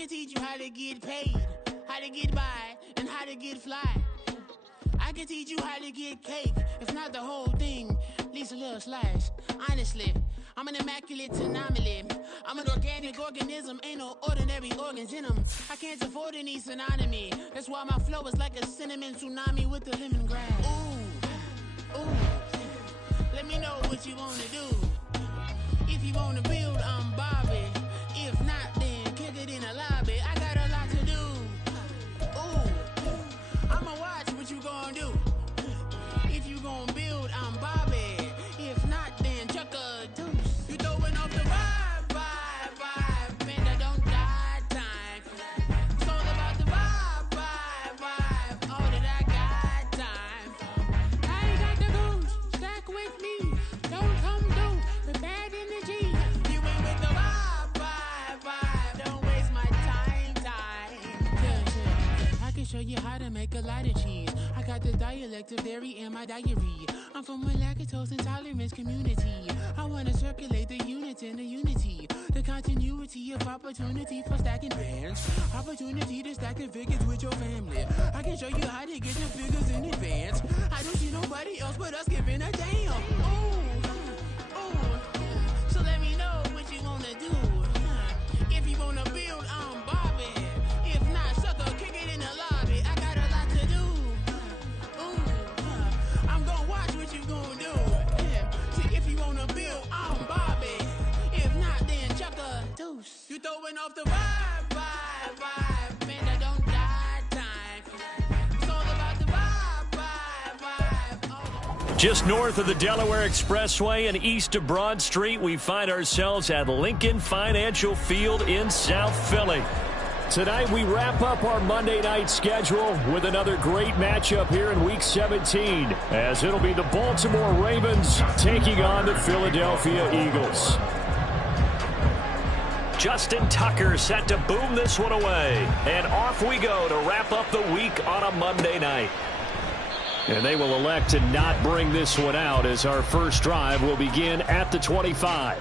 can teach you how to get paid, how to get by, and how to get fly. I can teach you how to get cake, if not the whole thing, at least a little slice. Honestly, I'm an immaculate anomaly. I'm an organic organism, ain't no ordinary organs in them. I can't afford any synonymy. That's why my flow is like a cinnamon tsunami with the lemongrass. Ooh, let me know what you wanna do. If you wanna build, I'm Bobby. If not, then kick it in the lobby. I got a lot to do. Ooh, I'ma watch what you gonna do. If you gonna build, I'm Bobby. If not, then chuck a deuce. You throwing off the vibe, man, I don't die time. It's all about the vibe, all that I got time. I ain't got the goose, stack with me. Don't come through with bad energy. You ain't with the vibe, don't waste my time. Yeah, I can show you how to make a lot of cheese. I got the dialect of dairy in my diary. I'm from a lactose intolerance community. I wanna circulate the units in the unity. The continuity of opportunity for stacking bands. Opportunity to stack the figures with your family. I can show you how to get the figures in advance. I don't see nobody else but us giving a damn. Ooh, so let me know what you wanna do. If you wanna build, I'm Bobby. If not, sucker, kick it in the lobby. I got a lot to do. I'm gonna watch what you gonna do. See, if you wanna build, I'm Bobby. If not, then chuck a deuce. You throwing off the vibe, man, I don't die time. It's all about the vibe. Just north of the Delaware Expressway and east of Broad Street, we find ourselves at Lincoln Financial Field in South Philly. Tonight we wrap up our Monday night schedule with another great matchup here in Week 17, as it'll be the Baltimore Ravens taking on the Philadelphia Eagles. Justin Tucker set to boom this one away, and off we go to wrap up the week on a Monday night. And they will elect to not bring this one out, as our first drive will begin at the 25.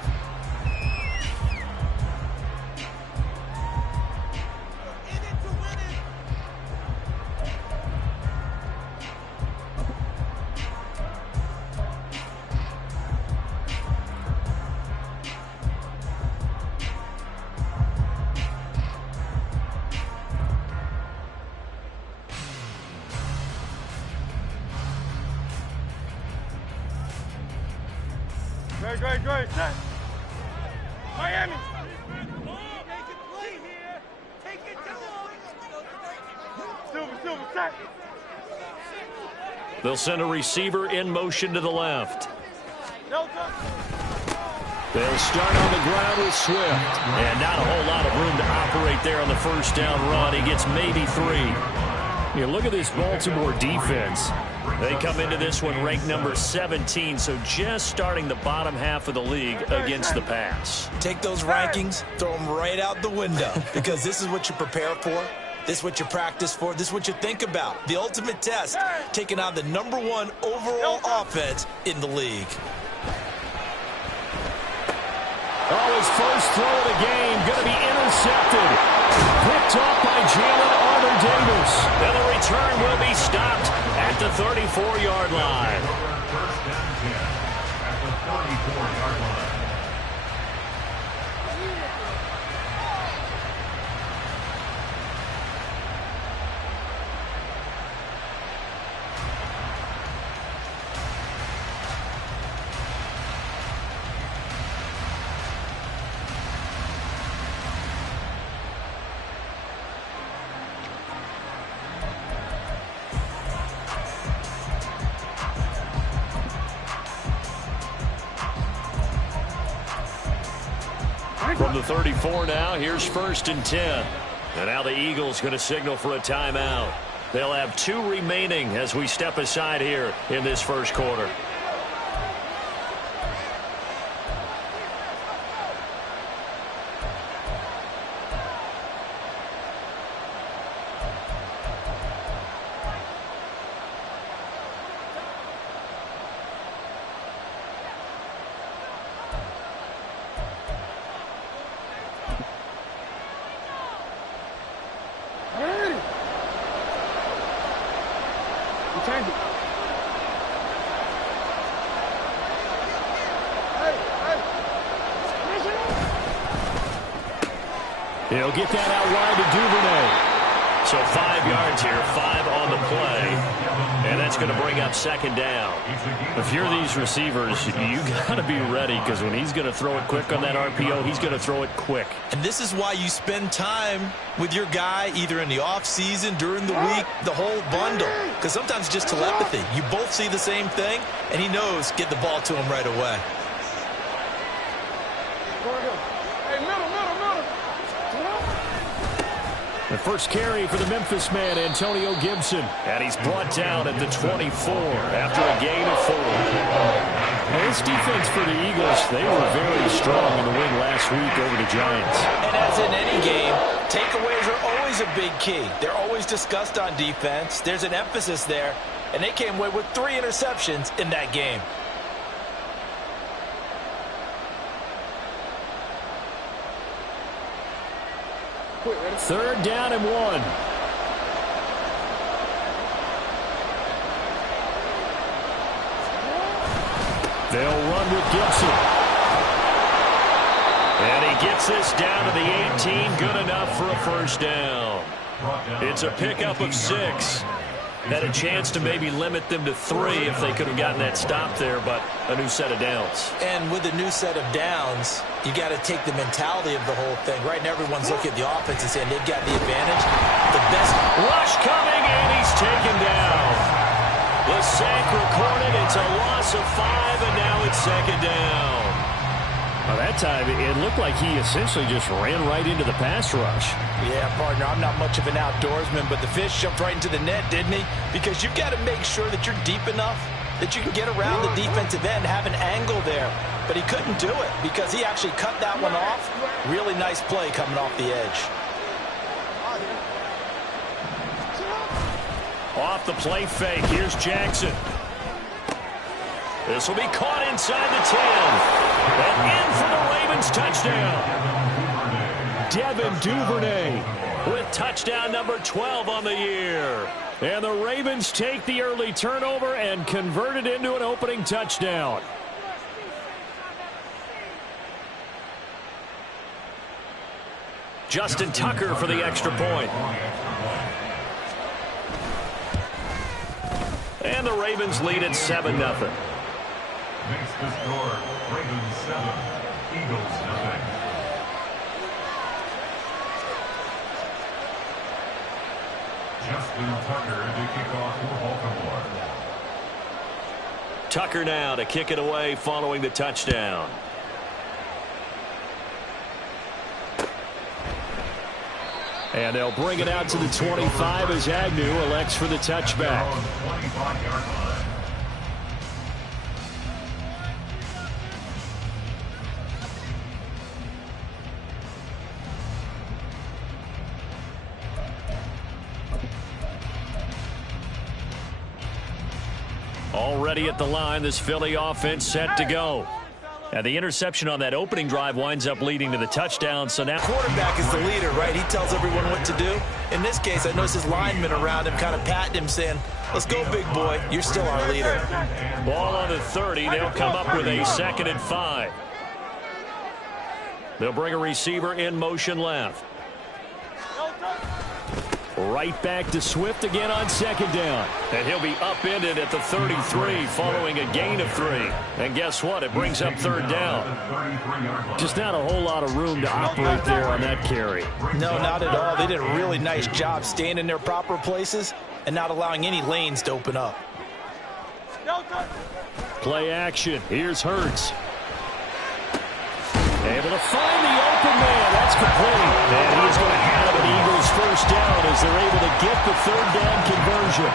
Great, set. Miami. Make it play here. Take it to him. Silver, set. They'll send a receiver in motion to the left. They'll start on the ground with Swift. And not a whole lot of room to operate there on the first down run. He gets maybe 3. You look at this Baltimore defense. They come into this one ranked number 17, so just starting the bottom half of the league against the pass. Take those rankings, throw them right out the window, because this is what you prepare for. This is what you practice for. This is what you think about. The ultimate test, taking on the #1 overall offense in the league. Oh, his first throw of the game going to be intercepted. Picked off by Jalen Armour-Davis. And the return will be stopped at the 34-yard line. First down at the 34-yard line. From the 34 now, here's 1st and 10. And now the Eagles going to signal for a timeout. They'll have 2 remaining as we step aside here in this first quarter. He'll get that out wide to Duvernay. So 5 yards here, 5 on the play, and that's going to bring up second down. If you're these receivers, you got to be ready, because when he's going to throw it quick on that RPO, he's going to throw it quick. And this is why you spend time with your guy either in the offseason, during the week, the whole bundle, because sometimes it's just telepathy. You both see the same thing, and he knows get the ball to him right away. The first carry for the Memphis man, Antonio Gibson. And he's brought down at the 24 after a gain of 4. Now, this defense for the Eagles, they were very strong in the win last week over the Giants. And as in any game, takeaways are always a big key. They're always discussed on defense. There's an emphasis there. And they came away with 3 interceptions in that game. Third down and 1. They'll run with Gibson. And he gets this down to the 18. Good enough for a first down. It's a pickup of 6. Had a chance to maybe limit them to 3 if they could have gotten that stop there, but a new set of downs. And with a new set of downs, you got to take the mentality of the whole thing. Right now, everyone's looking at the offense and saying they've got the advantage. The best rush coming, and he's taken down. The sack recorded. It's a loss of 5, and now it's second down. Well, that time, it looked like he essentially just ran right into the pass rush. Yeah, partner, I'm not much of an outdoorsman, but the fish jumped right into the net, didn't he? Because you've got to make sure that you're deep enough that you can get around the defensive end, have an angle there. But he couldn't do it because he actually cut that one off. Really nice play coming off the edge. Off the play fake, here's Jackson. This will be caught inside the 10. And in for the Ravens touchdown. Devin Duvernay with touchdown number 12 on the year. And the Ravens take the early turnover and convert it into an opening touchdown. Justin Tucker for the extra point. And the Ravens lead at 7-0. Makes the score Ravens 7, Eagles 0. Justin Tucker to kick off for Baltimore. Tucker now to kick it away following the touchdown. And they'll bring it out to the 25 as Agnew elects for the touchback. 25-yard line. Already at the line, this Philly offense set to go. And the interception on that opening drive winds up leading to the touchdown. So now Quarterback is the leader, right? He tells everyone what to do. In this case, I noticed his linemen around him kind of patting him, saying, let's go, big boy. You're still our leader. Ball on the 30. They'll come up with a 2nd and 5. They'll bring a receiver in motion left. Right back to Swift again on 2nd down. And he'll be upended at the 33 following a gain of 3. And guess what? It brings up 3rd down. Just not a whole lot of room to operate there on that carry. No, not at all. They did a really nice job staying in their proper places and not allowing any lanes to open up. Play action. Here's Hurts. Able to find the open man. That's complete. And he is going to have an Eagles first down as they're able to get the 3rd down conversion.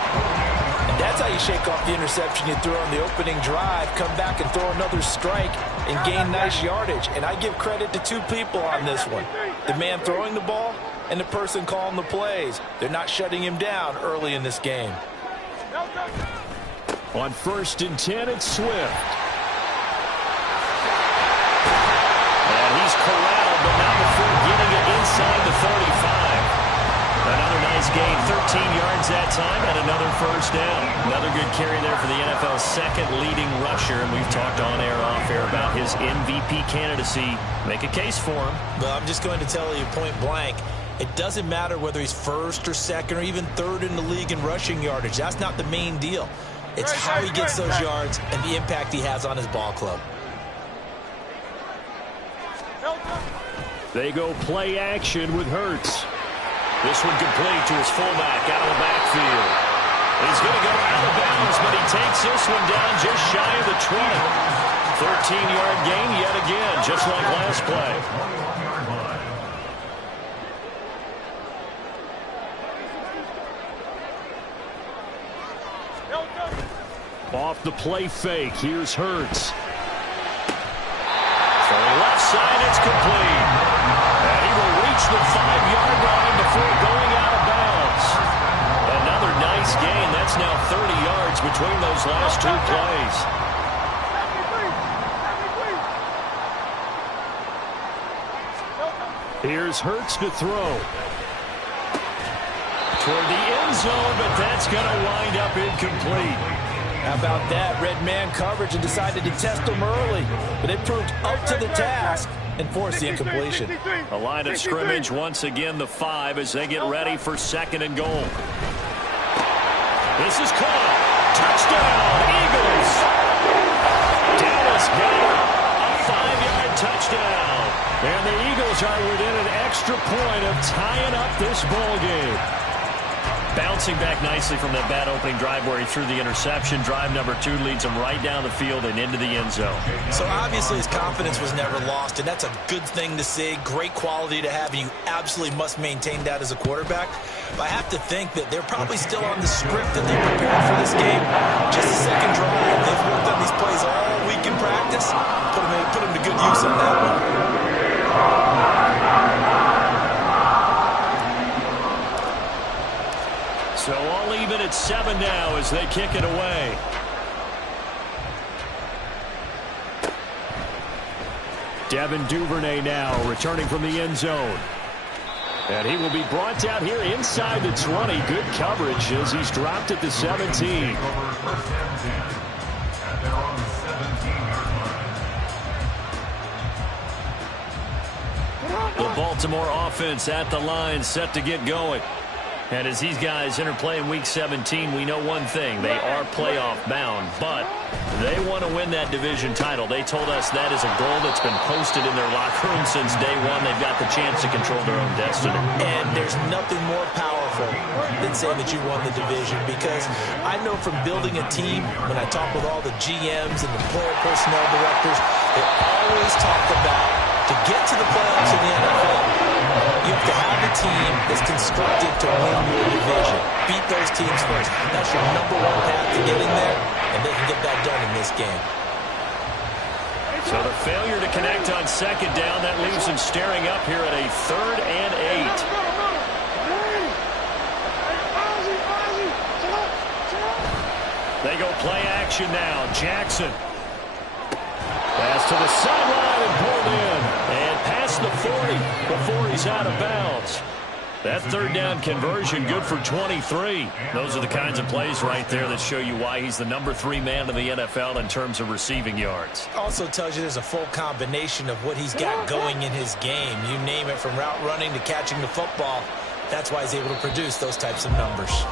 And that's how you shake off the interception you threw on the opening drive, come back and throw another strike and gain nice yardage. And I give credit to 2 people on this one. The man throwing the ball and the person calling the plays. They're not shutting him down early in this game. On 1st and 10, it's Swift. He's corralled, but not before getting it inside the 35. Another nice has gained 13 yards that time and another first down. Another good carry there for the NFL's second leading rusher, and we've talked on air, off air about his MVP candidacy. Make a case for him. Well, I'm just going to tell you point blank, it doesn't matter whether he's first or second or even third in the league in rushing yardage. That's not the main deal. It's how he gets those yards and the impact he has on his ball club. They go play action with Hurts. This one complete to his fullback out of the backfield. He's going to go out of bounds, but he takes this one down just shy of the 20. 13-yard gain yet again, just like last play. Off the play fake, here's Hurts. For the left side, it's complete. And he will reach the 5-yard line before going out of bounds. Another nice gain. That's now 30 yards between those last two plays. Here's Hurts to throw. Toward the end zone, but that's going to wind up incomplete. How about that? Red man coverage and decided to test him early. But it proved up to the task and forced the incompletion. A line of scrimmage once again, the 5, as they get ready for second and goal. This is caught. Touchdown, Eagles. Dallas got a 5-yard touchdown. And the Eagles are within an extra point of tying up this ball game. Bouncing back nicely from that bad opening drive where he threw the interception. Drive number 2 leads him right down the field and into the end zone. So obviously his confidence was never lost, and that's a good thing to see. Great quality to have, and you absolutely must maintain that as a quarterback. But I have to think that they're probably still on the script that they prepared for this game. Just a second drive. They've worked on these plays all week in practice. Put them to good use on that one. So all even at 7 now as they kick it away. Devin Duvernay now returning from the end zone. And he will be brought down here inside the 20. Good coverage as he's dropped at the 17. The Baltimore offense at the line, set to get going. And as these guys interplay in Week 17, we know one thing. They are playoff bound, but they want to win that division title. They told us that is a goal that's been posted in their locker room since day one. They've got the chance to control their own destiny. And there's nothing more powerful than saying that you won the division, because I know from building a team, when I talk with all the GMs and the player personnel directors, they always talk about to get to the playoffs in the NFL, you have to have a team that's constructed to win your division. Beat those teams first. That's your #1 path to getting there, and they can get that done in this game. So the failure to connect on second down, that leaves them staring up here at a 3rd and 8. They go play action now. Jackson. Pass to the sideline and pulled in. And past the 40 before he's out of bounds. That 3rd down conversion good for 23. Those are the kinds of plays right there that show you why he's the #3 man in the NFL in terms of receiving yards. Also tells you there's a full combination of what he's got going in his game. You name it, from route running to catching the football. That's why he's able to produce those types of numbers.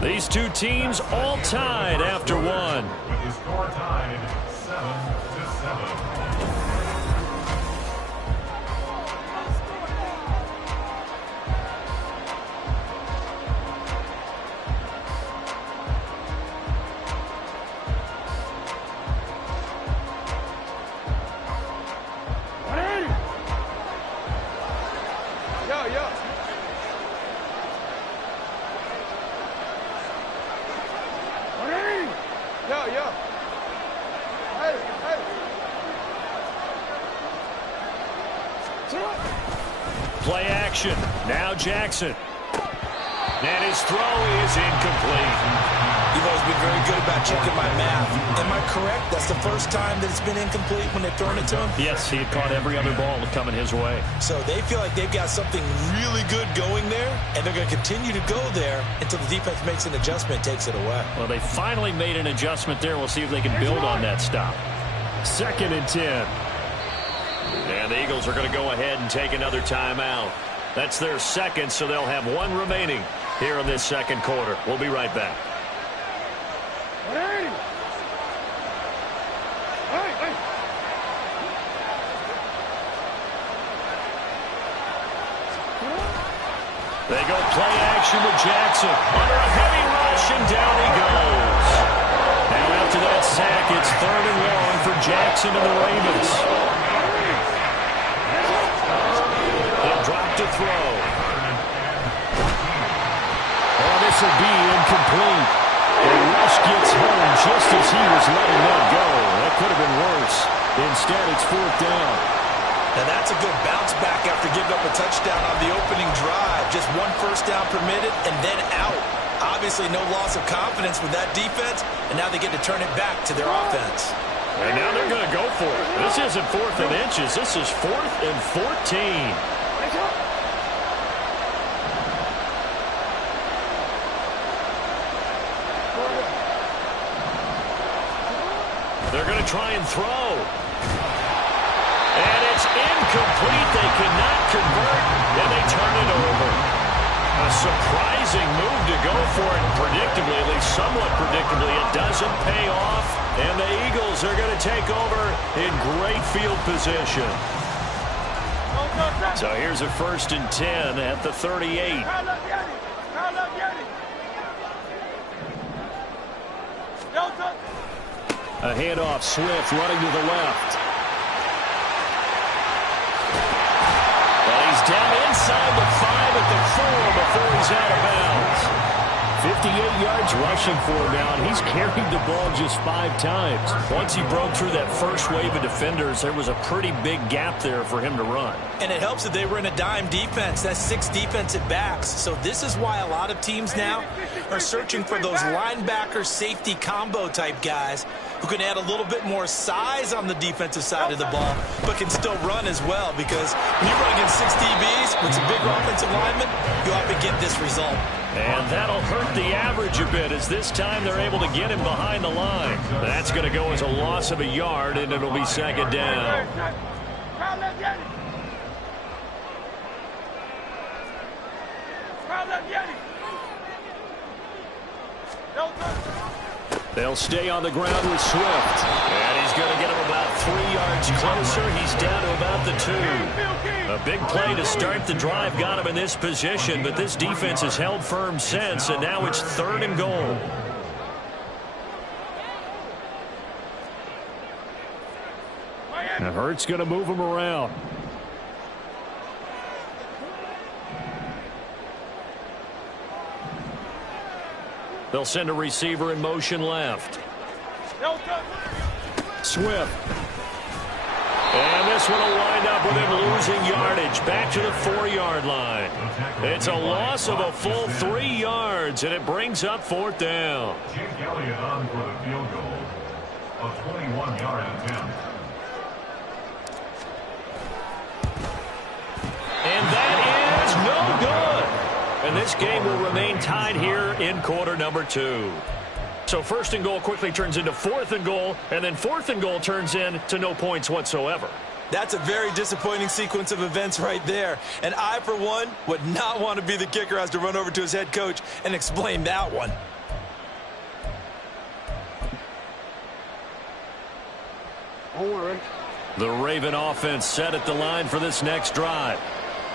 These two teams all tied after one. With the score tied 7-7. Play action. Now Jackson. And his throw is incomplete. You've always been very good about checking my math. Am I correct? That's the first time that it's been incomplete when they've thrown it to him? Yes, he had caught every other ball coming his way. So they feel like they've got something really good going there, and they're going to continue to go there until the defense makes an adjustment and takes it away. Well, they finally made an adjustment there. We'll see if they can build on that stop. 2nd and 10. And the Eagles are going to go ahead and take another timeout. That's their second, so they'll have one remaining here in this second quarter. We'll be right back. They go play action with Jackson. Under a heavy rush, and down he goes. Now after that sack, it's 3rd and long for Jackson and the Ravens. They'll drop to throw. Oh, this will be incomplete. And Rush gets home just as he was letting that go. That could have been worse. Instead, it's 4th down. Now that's a good bounce back after giving up a touchdown on the opening drive. Just 1 first down permitted and then out. Obviously no loss of confidence with that defense, and now they get to turn it back to their offense. And now they're going to go for it. This isn't 4th and inches. This is 4th and 14. They're going to try and throw. And it's incomplete. They cannot convert, and they turn it over. A surprising move to go for it. Predictably, at least somewhat predictably, it doesn't pay off. And the Eagles are going to take over in great field position. So here's a 1st and 10 at the 38. A handoff, Swift running to the left. Well, he's down inside the 5 at the 4 before he's out of bounds. 58 yards rushing for him now, and he's carried the ball just 5 times. Once he broke through that first wave of defenders, there was a pretty big gap there for him to run. And it helps that they were in a dime defense. That's 6 defensive backs. So this is why a lot of teams now are searching for those linebacker safety combo type guys who can add a little bit more size on the defensive side of the ball, but can still run as well, because when you run against 6 DBs with some bigger offensive linemen, you often get this result. And that'll hurt the average a bit, as this time they're able to get him behind the line. That's going to go as a loss of a yard, and it'll be 2nd down. They'll stay on the ground with Swift. And he's going to get him about 3 yards closer. He's down to about the 2. A big play to start the drive got him in this position, but this defense has held firm since, and now it's 3rd and goal. Now Hurts going to move him around. They'll send a receiver in motion left. Swift. And this one will wind up with him losing yardage back to the 4-yard line. It's a loss of a full 3 yards, and it brings up 4th down. Jake Elliott on for the field goal. A 21-yard attempt. And that is no good. And this game will remain tied here in quarter number 2. So 1st and goal quickly turns into 4th and goal, and then 4th and goal turns into no points whatsoever. That's a very disappointing sequence of events right there. And I, for one, would not want to be the kicker who has to run over to his head coach and explain that one. Don't worry. The Raven offense set at the line for this next drive.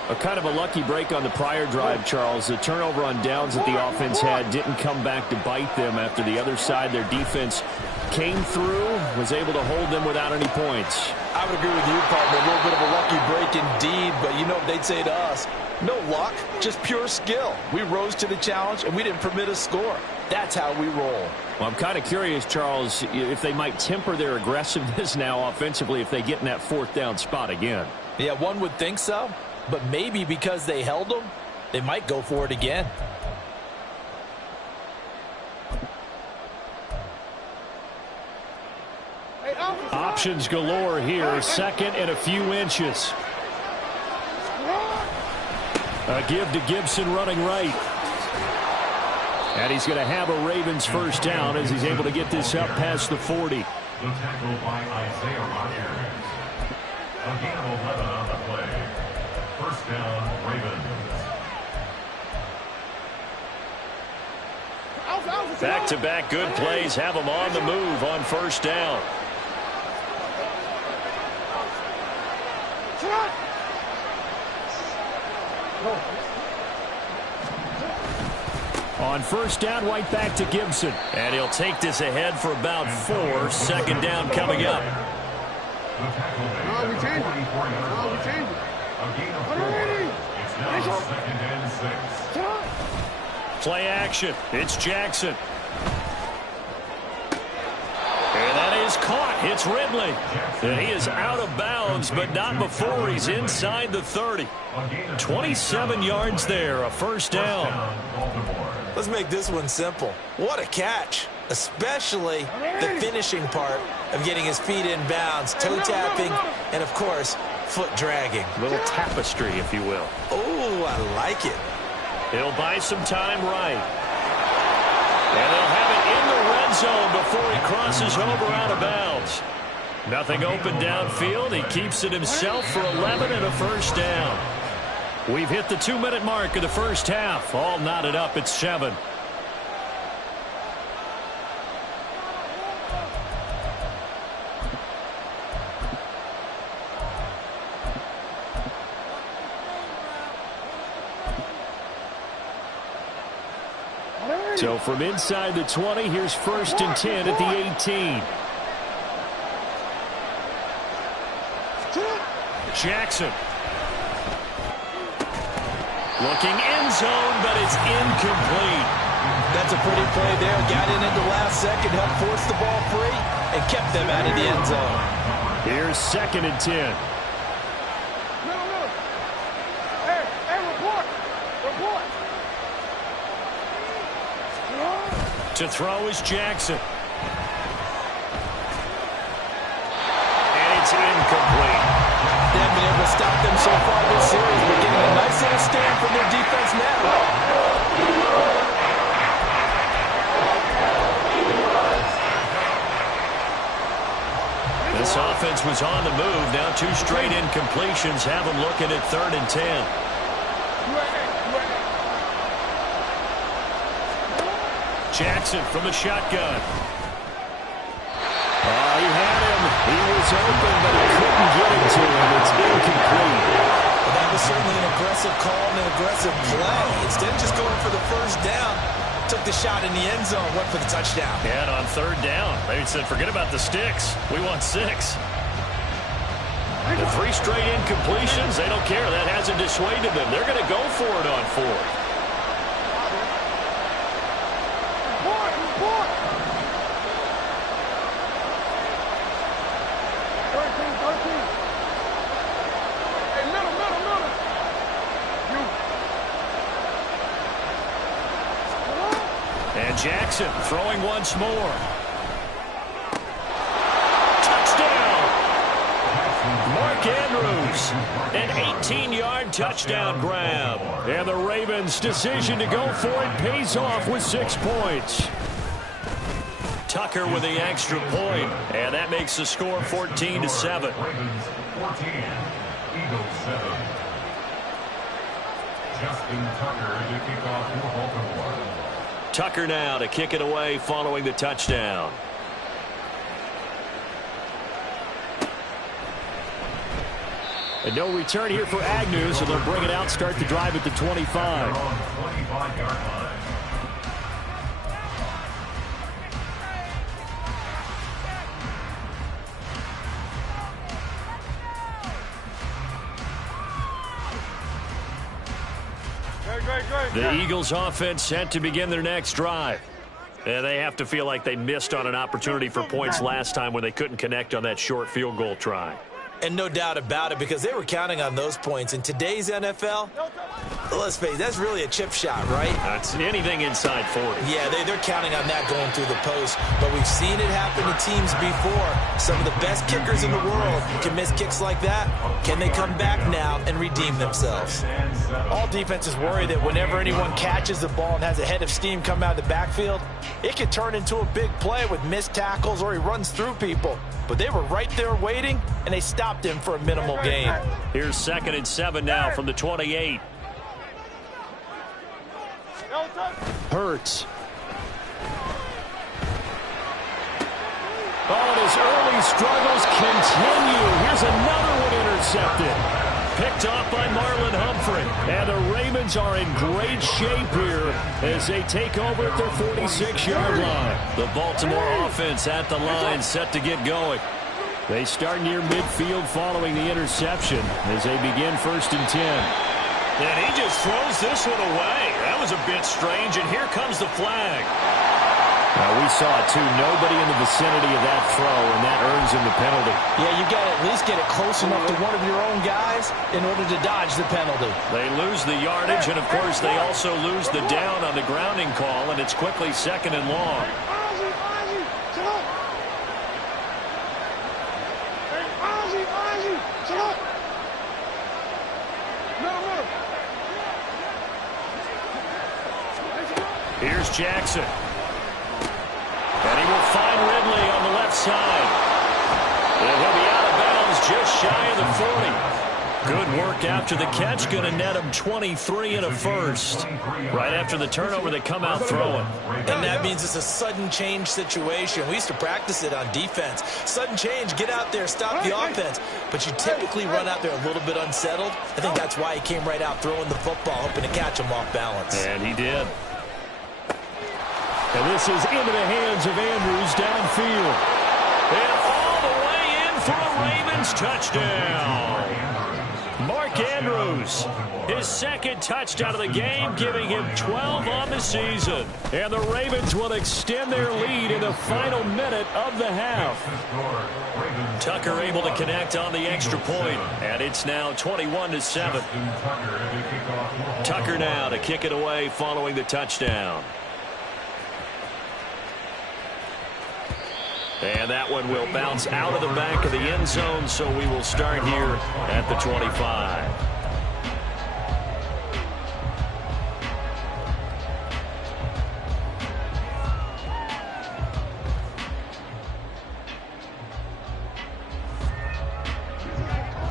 A kind of a lucky break on the prior drive, Charles. The turnover on downs that the offense had didn't come back to bite them after the other side. Their defense came through, was able to hold them without any points. I would agree with you, partner. A little bit of a lucky break indeed, but you know what they'd say to us? No luck, just pure skill. We rose to the challenge, and we didn't permit a score. That's how we roll. Well, I'm kind of curious, Charles, if they might temper their aggressiveness now offensively if they get in that 4th down spot again. Yeah, one would think so. But maybe because they held them, they might go for it again. Options galore here. Second and a few inches. A give to Gibson running right. And he's going to have a Ravens first down as he's able to get this up past the 40. The tackle by Isaiah Rodgers. A gain of 11 on the play. First down, Ravens. Back-to-back good plays have them on the move on first down. On first down, right back to Gibson. And he'll take this ahead for about 4. Second down coming up. We change it. We change it. A gain of 4. It's now second and 6. Play action. It's Jackson. And that is caught. It's Ridley. And he is out of bounds, but not before he's inside the 30. 27 yards there, a first down. Let's make this one simple. What a catch, especially the finishing part of getting his feet in bounds, toe tapping, and of course, foot dragging. A little tapestry, if you will. Oh, I like it. He'll buy some time right. And they'll have it in the red zone before he crosses over out of bounds. Nothing open downfield. He keeps it himself for 11 and a first down. We've hit the 2-minute mark of the first half. All knotted up at 7. So from inside the 20, here's first and 10 at the 18. Jackson. Looking end zone, but it's incomplete. That's a pretty play there. Got in at the last second, helped force the ball free, and kept them out of the end zone. Here's second and 10. Hey, report. To throw is Jackson. And it's incomplete. They haven't been able to stop them so far this series. We're getting a nice little stand from their defense now. This offense was on the move. Now 2 straight incompletions have them looking at 3rd and 10. Jackson from the shotgun. He had him. He was open, but he couldn't get it to him. It's incomplete. Well, that was certainly an aggressive call and an aggressive play. Instead of just going for the first down, took the shot in the end zone, went for the touchdown. And on 3rd down, they said, forget about the sticks. We want 6. The 3 straight incompletions, they don't care. That hasn't dissuaded them. They're going to go for it on 4th. And Jackson throwing once more. Touchdown! Mark Andrews, an 18-yard touchdown grab. And the Ravens' decision to go for it pays off with 6 points. Tucker with the extra point, and that makes the score 14-7. Ravens 14, Eagles 7. Justin Tucker to kick off for Baltimore. Tucker now to kick it away following the touchdown. And no return here for Agnew, so they'll bring it out, start the drive at the 25. 25-yard line. The Eagles offense set to begin their next drive. And they have to feel like they missed on an opportunity for points last time when they couldn't connect on that short field goal try. And no doubt about it, because they were counting on those points. In today's NFL, Let's face it, that's really a chip shot, right? That's anything inside 40. Yeah, they're counting on that going through the post. But we've seen it happen to teams before. Some of the best kickers in the world can miss kicks like that. Can they come back now and redeem themselves? All defenses worry that whenever anyone catches the ball and has a head of steam come out of the backfield, it can turn into a big play with missed tackles or he runs through people. But they were right there waiting, and they stopped him for a minimal gain. Here's 2nd and 7 now from the 28. Hurts. Oh, and his early struggles continue. Here's another one intercepted. Picked off by Marlon Humphrey. And the Ravens are in great shape here as they take over at their 46-yard line. The Baltimore offense at the line set to get going. They start near midfield following the interception as they begin 1st and 10. And he just throws this one away. That was a bit strange, and here comes the flag. Now, we saw it, too. Nobody in the vicinity of that throw, and that earns him the penalty. Yeah, you got to at least get it close enough to one of your own guys in order to dodge the penalty. They lose the yardage, and, of course, they also lose the down on the grounding call, and it's quickly 2nd and long. Here's Jackson. And he will find Ridley on the left side. And he'll be out of bounds just shy of the 40. Good work after the catch. Going to net him 23 and a first. Right after the turnover, they come out throwing. And that means it's a sudden change situation. We used to practice it on defense. Sudden change, get out there, stop the offense. But you typically run out there a little bit unsettled. I think that's why he came right out throwing the football, hoping to catch him off balance. And he did. And this is into the hands of Andrews downfield. And all the way in for a Ravens touchdown. Mark Andrews, his 2nd touchdown of the game, giving him 12 on the season. And the Ravens will extend their lead in the final minute of the half. Tucker able to connect on the extra point, and it's now 21-7. Tucker now to kick it away following the touchdown. And that one will bounce out of the back of the end zone, so we will start here at the 25.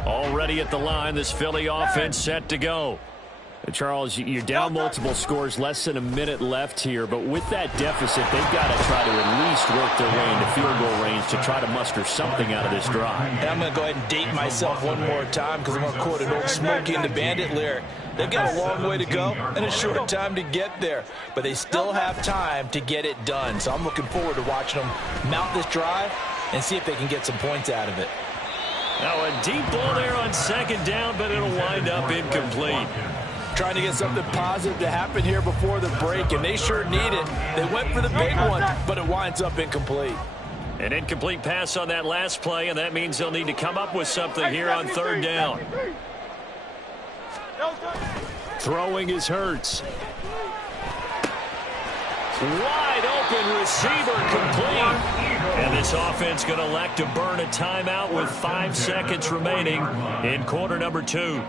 Already at the line, this Philly offense set to go. Charles, you're down multiple scores, less than a minute left here, but with that deficit, they've got to try to at least work their way into field goal range to try to muster something out of this drive. And I'm going to go ahead and date myself one more time because I'm going to quote an old Smokey and the Bandit lyric. They've got a long way to go and a short time to get there, but they still have time to get it done. So I'm looking forward to watching them mount this drive and see if they can get some points out of it. Now a deep ball there on 2nd down, but it'll wind up incomplete. Trying to get something positive to happen here before the break, and they sure need it. They went for the big one, but it winds up incomplete. An incomplete pass on that last play, and that means they'll need to come up with something here on 3rd down. Throwing is Hurts. Wide open receiver complete. And this offense going to elect to burn a timeout with 5 seconds remaining in quarter number 2.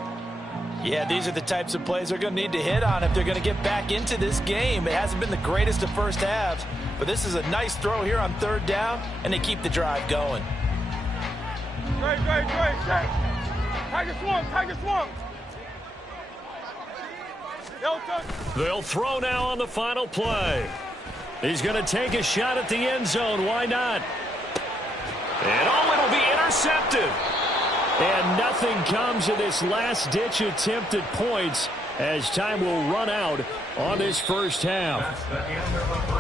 Yeah, these are the types of plays they're going to need to hit on if they're going to get back into this game. It hasn't been the greatest of first halves, but this is a nice throw here on 3rd down, and they keep the drive going. Great. Tiger swamp. They'll throw now on the final play. He's going to take a shot at the end zone. Why not? And it'll be intercepted. And nothing comes of this last-ditch attempt at points as time will run out on this first half.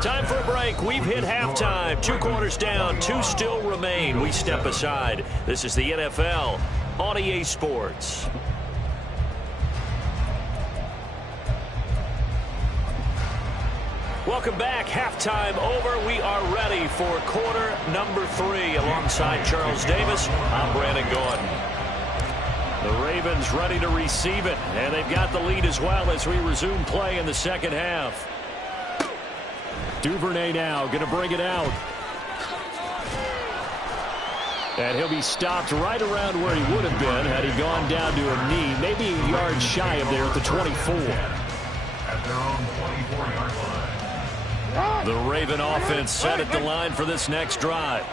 Time for a break. We've hit halftime. 2 quarters down. 2 still remain. We step aside. This is the NFL on EA Sports. Welcome back. Halftime over. We are ready for quarter number 3. Alongside Charles Davis, I'm Brandon Gordon. The Ravens ready to receive it, and they've got the lead as well as we resume play in the second half. Duvernay now going to bring it out. And he'll be stopped right around where he would have been had he gone down to a knee, maybe a yard shy of there at the 24. At their own 24-yard line. The Raven offense set at the line for this next drive.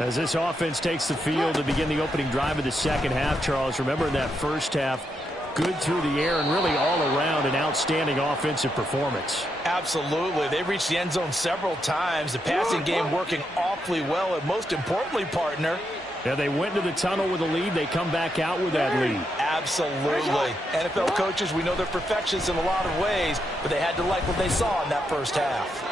As this offense takes the field to begin the opening drive of the second half, Charles, remember in that first half, good through the air and really all around an outstanding offensive performance. Absolutely. They reached the end zone several times. The passing game working awfully well, and most importantly, partner, yeah, they went to the tunnel with a lead. They come back out with that lead. Absolutely. NFL coaches, we know they're perfectionists in a lot of ways, but they had to like what they saw in that first half.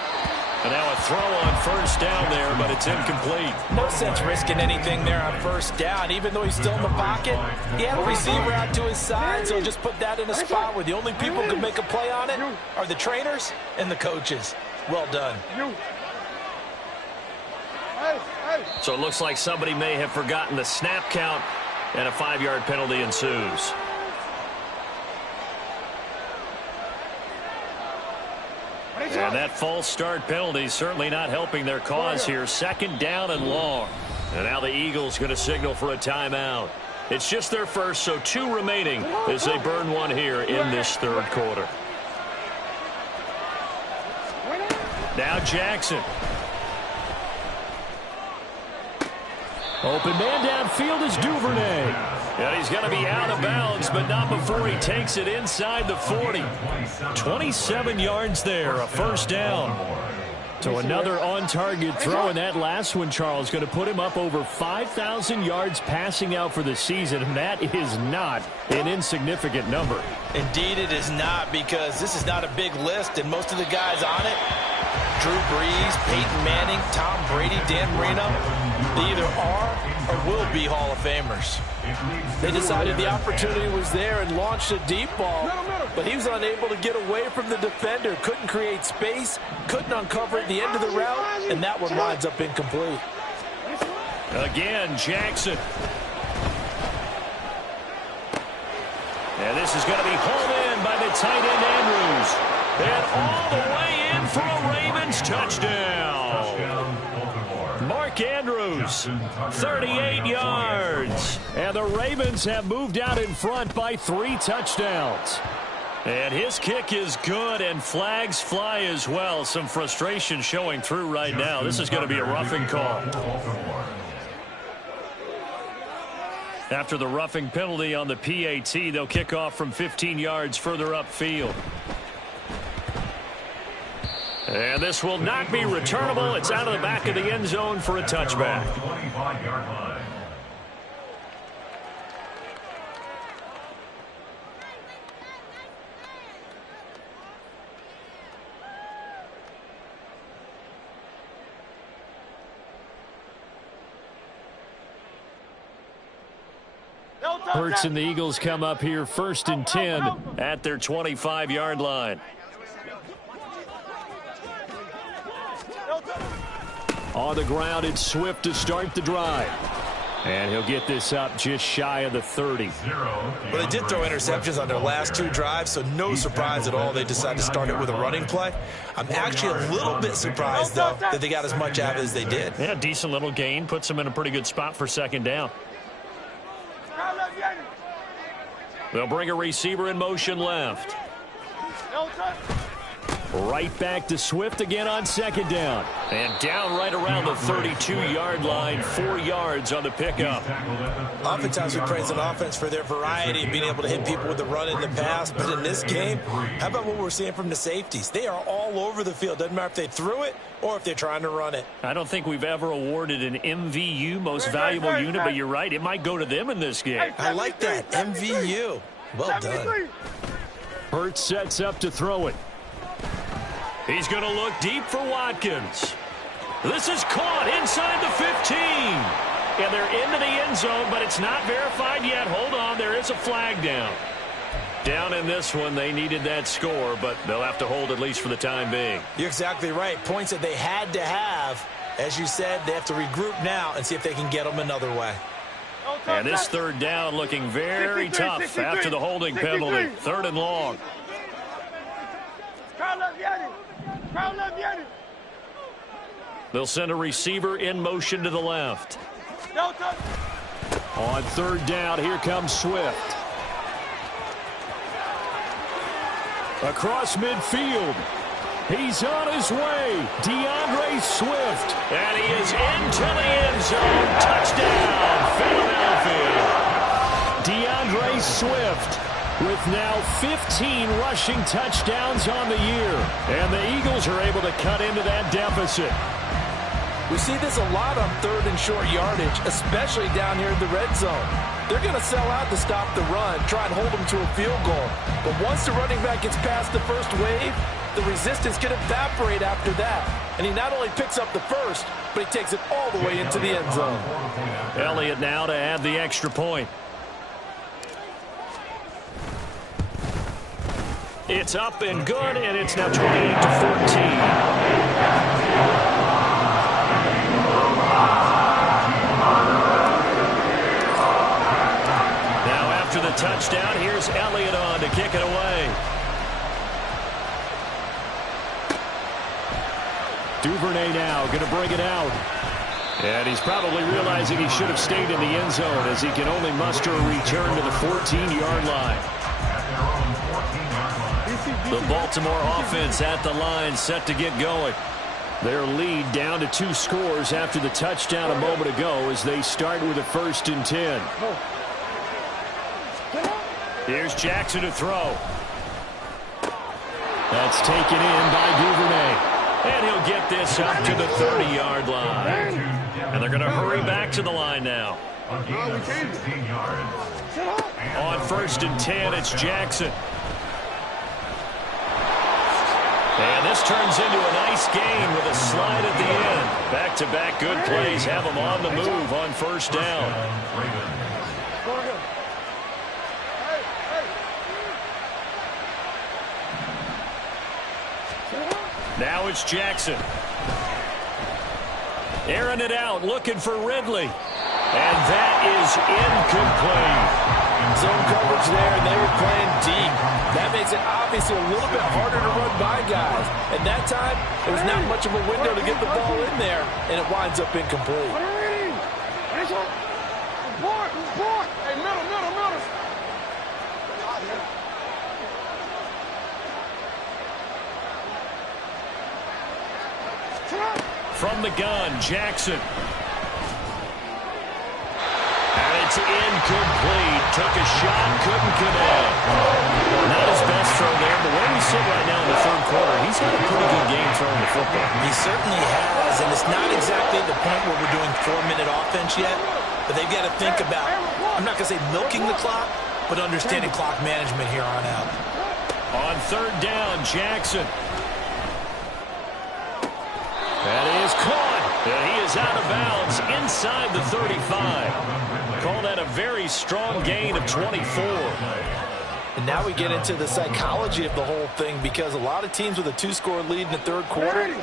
And now a throw on first down there, but it's incomplete. No sense risking anything there on first down. Even though he's still in the pocket, he had a receiver out to his side, so just put that in a spot where the only people who can make a play on it are the trainers and the coaches. Well done. So it looks like somebody may have forgotten the snap count, and a 5-yard penalty ensues. And that false start penalty certainly not helping their cause here. Second down and long. And now the Eagles going to signal for a timeout. It's just their first, so 2 remaining as they burn one here in this third quarter. Now Jackson. Open man downfield is Duvernay. And he's going to be out of bounds, but not before he takes it inside the 40. 27 yards there, a first down. So another on-target throw, and that last one, Charles, going to put him up over 5,000 yards passing out for the season, and that is not an insignificant number. Indeed it is not, because this is not a big list, and most of the guys on it, Drew Brees, Peyton Manning, Tom Brady, Dan Marino, they either are or will be Hall of Famers. They decided the opportunity was there and launched a deep ball, but he was unable to get away from the defender, couldn't create space, couldn't uncover at the end of the route, and that one winds up incomplete. Again, Jackson. And this is going to be hauled in by the tight end Andrews. And all the way in for a Ravens touchdown. Mark Andrews, 38 yards. And the Ravens have moved out in front by 3 touchdowns. And his kick is good, and flags fly as well. Some frustration showing through right now. This is going to be a roughing call. After the roughing penalty on the PAT, they'll kick off from 15 yards further upfield. And this will not be returnable. It's out of the back of the end zone for a touchback. 25-yard line. Hurts and the Eagles come up here 1st and 10 at their 25-yard line. On the ground, it's Swift to start the drive. And he'll get this up just shy of the 30. Well, they did throw interceptions on their last 2 drives, so no surprise at all they decided to start it with a running play. I'm actually a little bit surprised, though, that they got as much out as they did. Yeah, decent little gain. Puts them in a pretty good spot for second down. They'll bring a receiver in motion left. Right back to Swift again on second down. And down right around the 32-yard line, 4 yards on the pickup. Oftentimes we praise an offense for their variety, being able to hit people with the run and the pass. But in this game, how about what we're seeing from the safeties? They are all over the field. Doesn't matter if they threw it or if they're trying to run it. I don't think we've ever awarded an MVU, most valuable unit, but you're right. It might go to them in this game. I like that, MVU. Well done. Hurts sets up to throw it. He's going to look deep for Watkins. This is caught inside the 15. And they're into the end zone, but it's not verified yet. Hold on, there is a flag down. Down in this one, they needed that score, but they'll have to hold at least for the time being. You're exactly right. Points that they had to have. As you said, they have to regroup now and see if they can get them another way. And this third down looking very tough after the holding penalty. 3rd and long. They'll send a receiver in motion to the left. On 3rd down, here comes Swift. Across midfield. He's on his way. DeAndre Swift. And he is into the end zone. Touchdown, Philadelphia. DeAndre Swift with now 15 rushing touchdowns on the year. And the Eagles are able to cut into that deficit. We see this a lot on 3rd and short yardage, especially down here in the red zone. They're going to sell out to stop the run, try and hold them to a field goal. But once the running back gets past the first wave, the resistance can evaporate after that. And he not only picks up the first, but he takes it all the way into the end zone. Elliott now to add the extra point. It's up and good, and it's now 28-14. After the touchdown, here's Elliott on to kick it away. Duvernay now going to bring it out. And he's probably realizing he should have stayed in the end zone as he can only muster a return to the 14-yard line. The Baltimore offense at the line, set to get going. Their lead down to 2 scores after the touchdown a moment ago as they start with a 1st and 10. Here's Jackson to throw. That's taken in by Duvernay. And he'll get this up to the 30-yard line. And they're going to hurry back to the line now. On 1st and 10, it's Jackson. And this turns into a nice gain with a slide at the end. Back-to-back good plays have them on the move on 1st down. Now it's Jackson. Airing it out, looking for Ridley. And that is incomplete. Zone coverage there, and they were playing deep. That makes it obviously a little bit harder to run by guys. And that time, there was not much of a window to get the ball in there, and it winds up incomplete. From the gun, Jackson. And it's incomplete. Took a shot, couldn't connect. Not his best throw there, but where we sit right now in the 3rd quarter, he's had a pretty good game throwing the football. He certainly has, and it's not exactly the point where we're doing 4-minute offense yet, but they've got to think about, I'm not going to say milking the clock, but understanding clock management here on out. On 3rd down, Jackson. That is caught, and he is out of bounds inside the 35. Call that a very strong gain of 24. And now we get into the psychology of the whole thing, because a lot of teams with a 2-score lead in the 3rd quarter,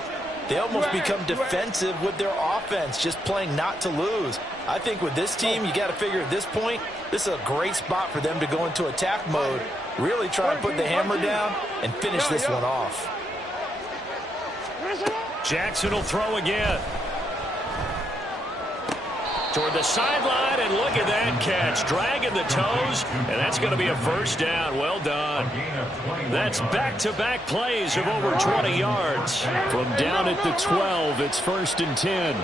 they almost become defensive with their offense, just playing not to lose. I think with this team, you got to figure at this point, this is a great spot for them to go into attack mode, really try to put the hammer down and finish this one off. Jackson will throw again. Toward the sideline, and look at that catch. Dragging the toes, and that's going to be a 1st down. Well done. That's back-to-back plays of over 20 yards. From down at the 12, it's 1st and 10.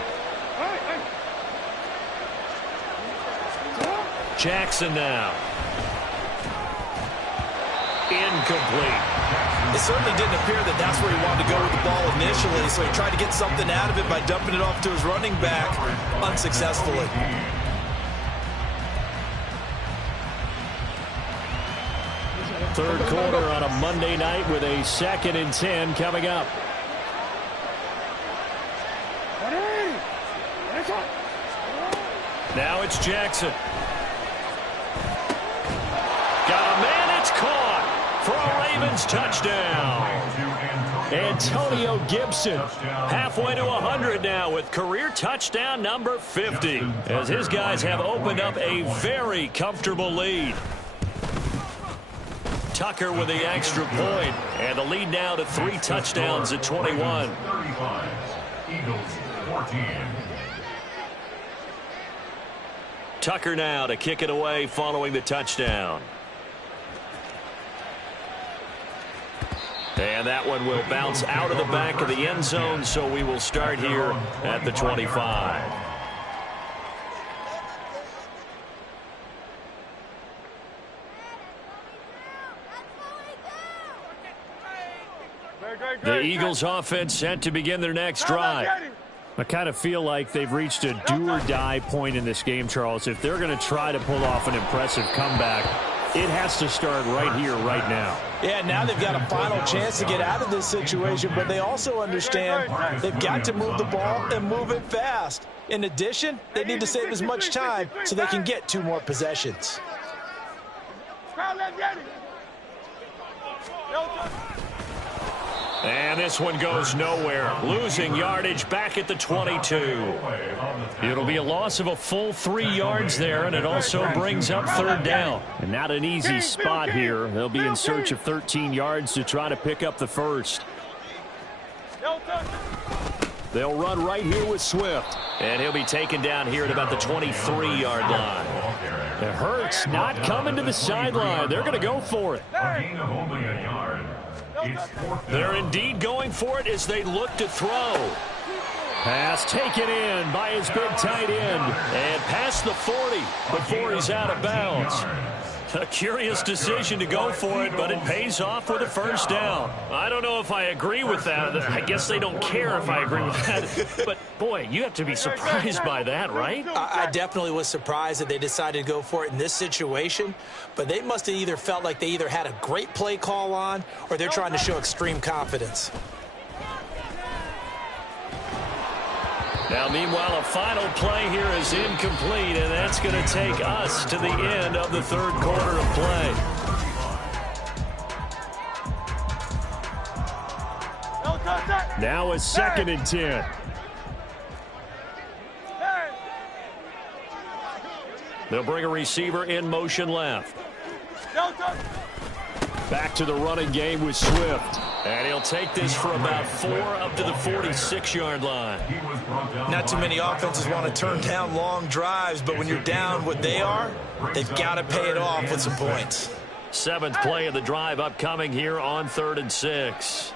Jackson now. Incomplete. It certainly didn't appear that that's where he wanted to go with the ball initially, so he tried to get something out of it by dumping it off to his running back unsuccessfully. Third quarter on a Monday night with a 2nd and 10 coming up. Now it's Jackson. Got a man, it's caught for a Ravens touchdown. Antonio Gibson, halfway to 100 now with career touchdown number 50, as his guys have opened up a very comfortable lead. Tucker with the extra point, and the lead now to 3 touchdowns at 21. 35, Eagles 14. Tucker now to kick it away following the touchdown. And that one will bounce out of the back of the end zone, so we will start here at the 25. The Eagles offense set to begin their next drive. I kind of feel like they've reached a do-or-die point in this game, Charles. If they're going to try to pull off an impressive comeback, it has to start right here, right now. Yeah, now they've got a final chance to get out of this situation, but they also understand they've got to move the ball and move it fast. In addition, they need to save as much time so they can get 2 more possessions. And this one goes nowhere. Losing yardage back at the 22. It'll be a loss of a full 3 yards there, and it also brings up 3rd down. And not an easy spot here. They'll be in search of 13 yards to try to pick up the first. They'll run right here with Swift. And he'll be taken down here at about the 23-yard line. It hurts not coming to the sideline. They're going to go for it. A gain of only a yard. They're indeed going for it as they look to throw. Pass taken in by his big tight end. And past the 40 before he's out of bounds. A curious decision to go for it, but it pays off with a 1st down. I don't know if I agree with that. I guess they don't care if I agree with that. But, boy, you have to be surprised by that, right? I definitely was surprised that they decided to go for it in this situation, but they must have either felt like they either had a great play call on or they're trying to show extreme confidence. Now, meanwhile, a final play here is incomplete, and that's going to take us to the end of the 3rd quarter of play. Now a 2nd and 10. They'll bring a receiver in motion left. Back to the running game with Swift. And he'll take this for about 4 up to the 46-yard line. Not too many offenses want to turn down long drives, but when you're down what they are, they've got to pay it off with some points. 7th play of the drive upcoming here on 3rd and 6.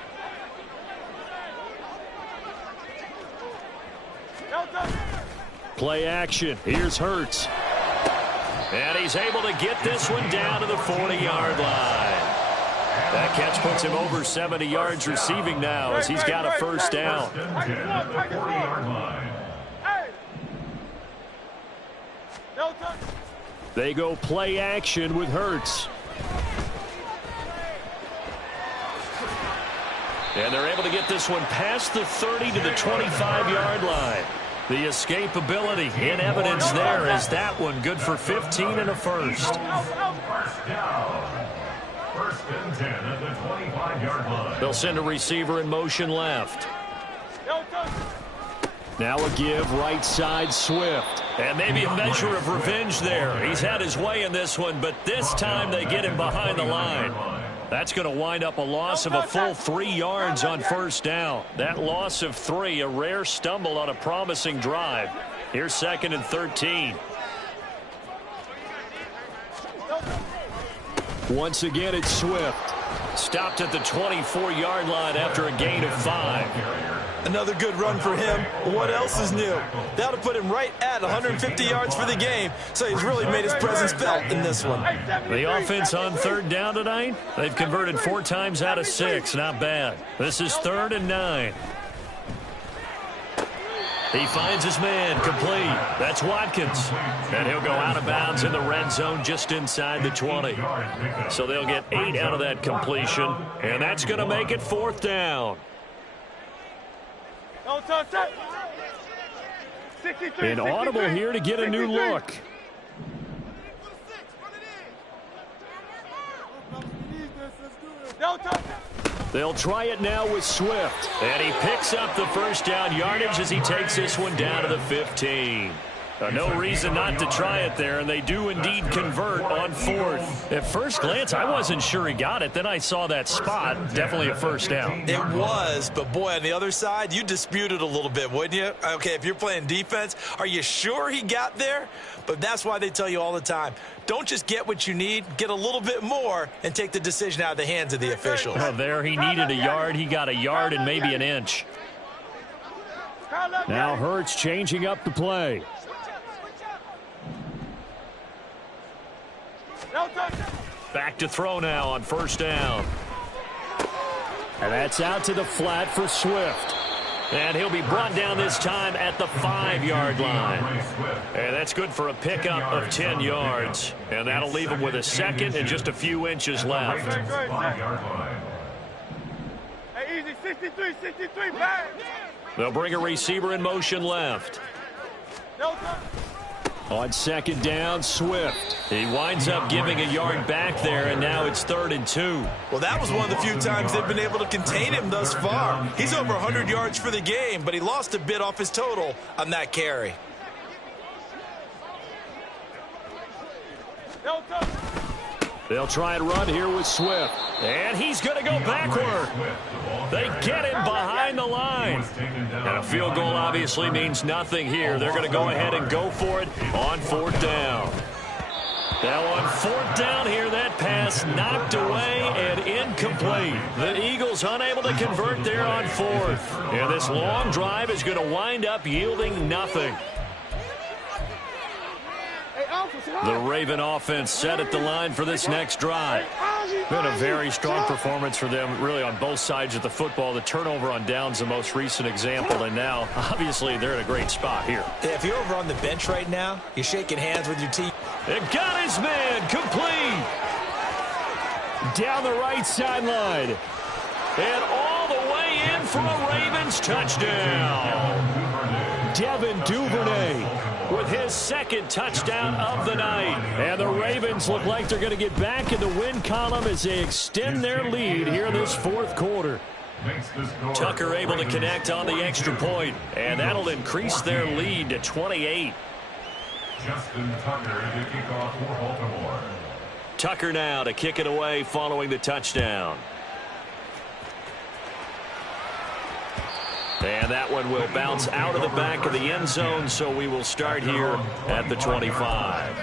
Play action. Here's Hurts. And he's able to get this one down to the 40-yard line. That catch puts him over 70 yards receiving now as he's got a 1st down. They go play action with Hurts. And they're able to get this one past the 30 to the 25-yard line. The escapability in evidence there as that one good for 15 and a 1st. First down. 1st and 10 at the 25-yard line. They'll send a receiver in motion left. Now a give right side Swift. And maybe a measure of revenge there. He's had his way in this one, but this time they get him behind the line. That's going to wind up a loss of a full 3 yards on 1st down. That loss of 3, a rare stumble on a promising drive. Here's 2nd and 13. Once again, it's Swift. Stopped at the 24-yard line after a gain of 5. Another good run for him. What else is new? That'll put him right at 150 yards for the game, so he's really made his presence felt in this one. The offense on 3rd down tonight, they've converted 4 times out of 6. Not bad. This is 3rd and 9. He finds his man complete. That's Watkins. And he'll go out of bounds in the red zone just inside the 20. So they'll get 8 out of that completion, and that's going to make it 4th down. An audible here to get a new look. They'll try it now with Swift. And he picks up the first down yardage as he takes this one down to the 15. No reason not to try it there, and they do indeed convert on fourth. At first glance, I wasn't sure he got it. Then I saw that spot. Definitely a first down. It was, but boy, on the other side, you dispute it a little bit, wouldn't you? Okay, if you're playing defense, are you sure he got there? But that's why they tell you all the time, don't just get what you need, get a little bit more, and take the decision out of the hands of the officials. Oh, there he needed a yard. He got a yard and maybe an inch. Now Hurts changing up the play. Back to throw now on first down. And that's out to the flat for Swift. And he'll be brought down this time at the 5-yard line. And that's good for a pickup of 10 yards. And that'll leave him with a second and just a few inches left. Hey, easy, 63, back. They'll bring a receiver in motion left. On second down, Swift. He winds up giving a yard back there, and now it's 3rd and 2. Well, that was one of the few times they've been able to contain him thus far. He's over 100 yards for the game, but he lost a bit off his total on that carry. They'll try and run here with Swift. And he's going to go backward. They get him behind the line. And a field goal obviously means nothing here. They're going to go ahead and go for it on 4th down. Now on 4th down here, that pass knocked away and incomplete. The Eagles unable to convert there on 4th. And this long drive is going to wind up yielding nothing. The Raven offense set at the line for this next drive. Been a very strong performance for them, really, on both sides of the football. The turnover on downs, the most recent example, and now, obviously, they're in a great spot here. If you're over on the bench right now, you're shaking hands with your team. It got his man complete. Down the right sideline. And all the way in for a Ravens touchdown. Devin Duvernay with his second touchdown of the night. And the Ravens look like they're going to get back in the win column as they extend their lead here in this 4th quarter. Tucker able to connect on the extra point, and that'll increase their lead to 28. Justin Tucker to kick off for Baltimore. Tucker now to kick it away following the touchdown. And that one will bounce out of the back of the end zone, so we will start here at the 25.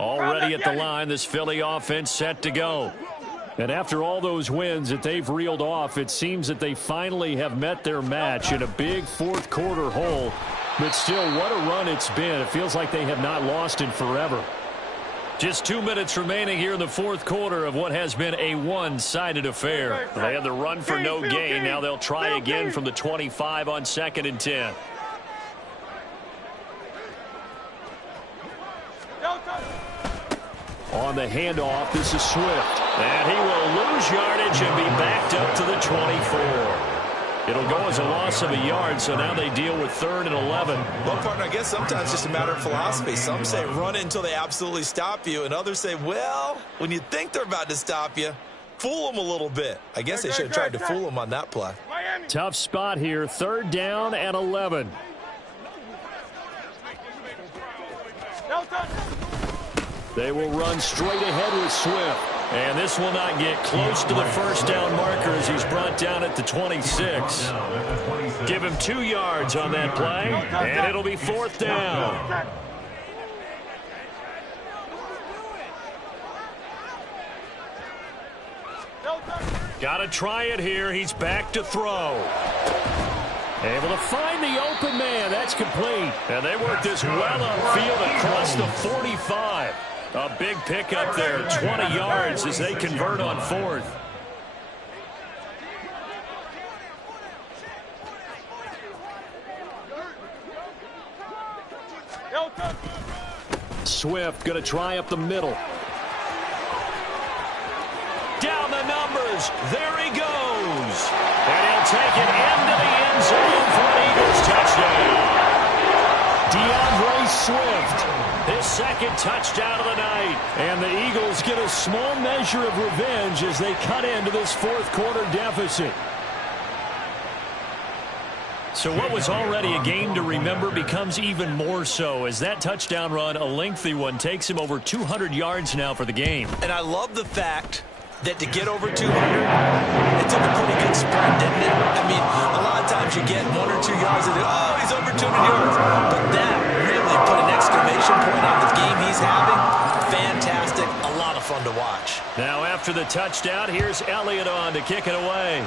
Already at the line, this Philly offense set to go. And after all those wins that they've reeled off, it seems that they finally have met their match in a big 4th quarter hole. But still, what a run it's been. It feels like they have not lost in forever. Just 2 minutes remaining here in the 4th quarter of what has been a one-sided affair. They had the run for no gain. Now they'll try again from the 25 on 2nd and 10. On the handoff, this is Swift. And he will lose yardage and be backed up to the 24. It'll go as a loss of a yard, so now they deal with 3rd and 11. Well, partner, I guess sometimes it's just a matter of philosophy. Some say run it until they absolutely stop you, and others say, well, when you think they're about to stop you, fool them a little bit. I guess they should have tried to fool them on that play. Tough spot here, 3rd down and 11. They will run straight ahead with Swift. And this will not get close to the first down marker as he's brought down at the 26. Give him 2 yards on that play, and it'll be 4th down. Got to try it here. He's back to throw. Able to find the open man. That's complete. And they work this well upfield across the 45. A big pickup there, 20 yards as they convert on 4th. Swift going to try up the middle. Down the numbers. There he goes. And he'll take it into the end zone for an Eagles touchdown. DeAndre Swift, his second touchdown of the night. And the Eagles get a small measure of revenge as they cut into this fourth quarter deficit. So what was already a game to remember becomes even more so as that touchdown run, a lengthy one, takes him over 200 yards now for the game. And I love the fact that to get over 200, it took a pretty good sprint, didn't it? I mean, a lot of times you get 1 or 2 yards and oh, he's over 200 yards. But that really put an exclamation point on the game he's having. Fantastic. A lot of fun to watch. Now after the touchdown, here's Elliott on to kick it away.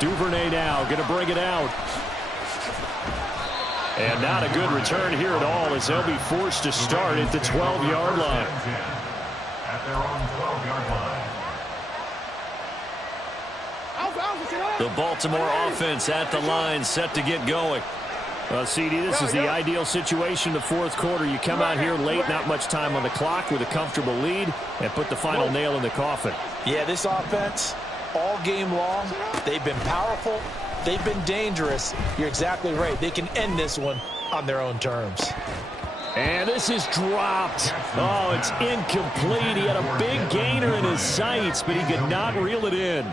Duvernay now going to bring it out. And not a good return here at all as they'll be forced to start at the 12-yard line. At their own 12-yard line. The Baltimore offense at the line set to get going. Well, CD, this is the ideal situation in the fourth quarter. You come out here late, not much time on the clock with a comfortable lead, and put the final nail in the coffin. Yeah, this offense, all game long, they've been powerful. They've been dangerous. You're exactly right. They can end this one on their own terms. And this is dropped. Oh, it's incomplete. He had a big gainer in his sights, but he could not reel it in.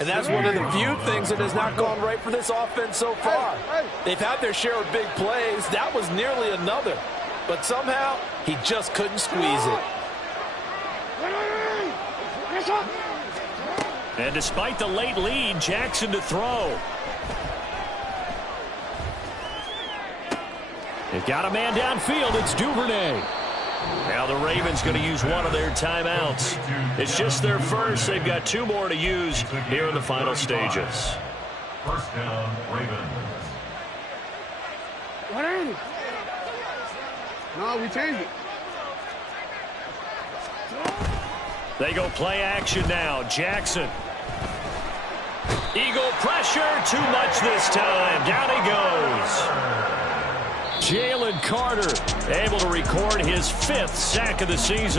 And that's one of the few things that has not gone right for this offense so far. They've had their share of big plays. That was nearly another. But somehow, he just couldn't squeeze it. And despite the late lead, Jackson to throw. They've got a man downfield. It's Duvernay. Now the Ravens going to use one of their timeouts. It's just their first. They've got 2 more to use here in the final stages. First down, Ravens. What ain't it? No, we changed it. They go play action now. Jackson. Eagle pressure. Too much this time. Down he goes. Jalen Carter able to record his 5th sack of the season.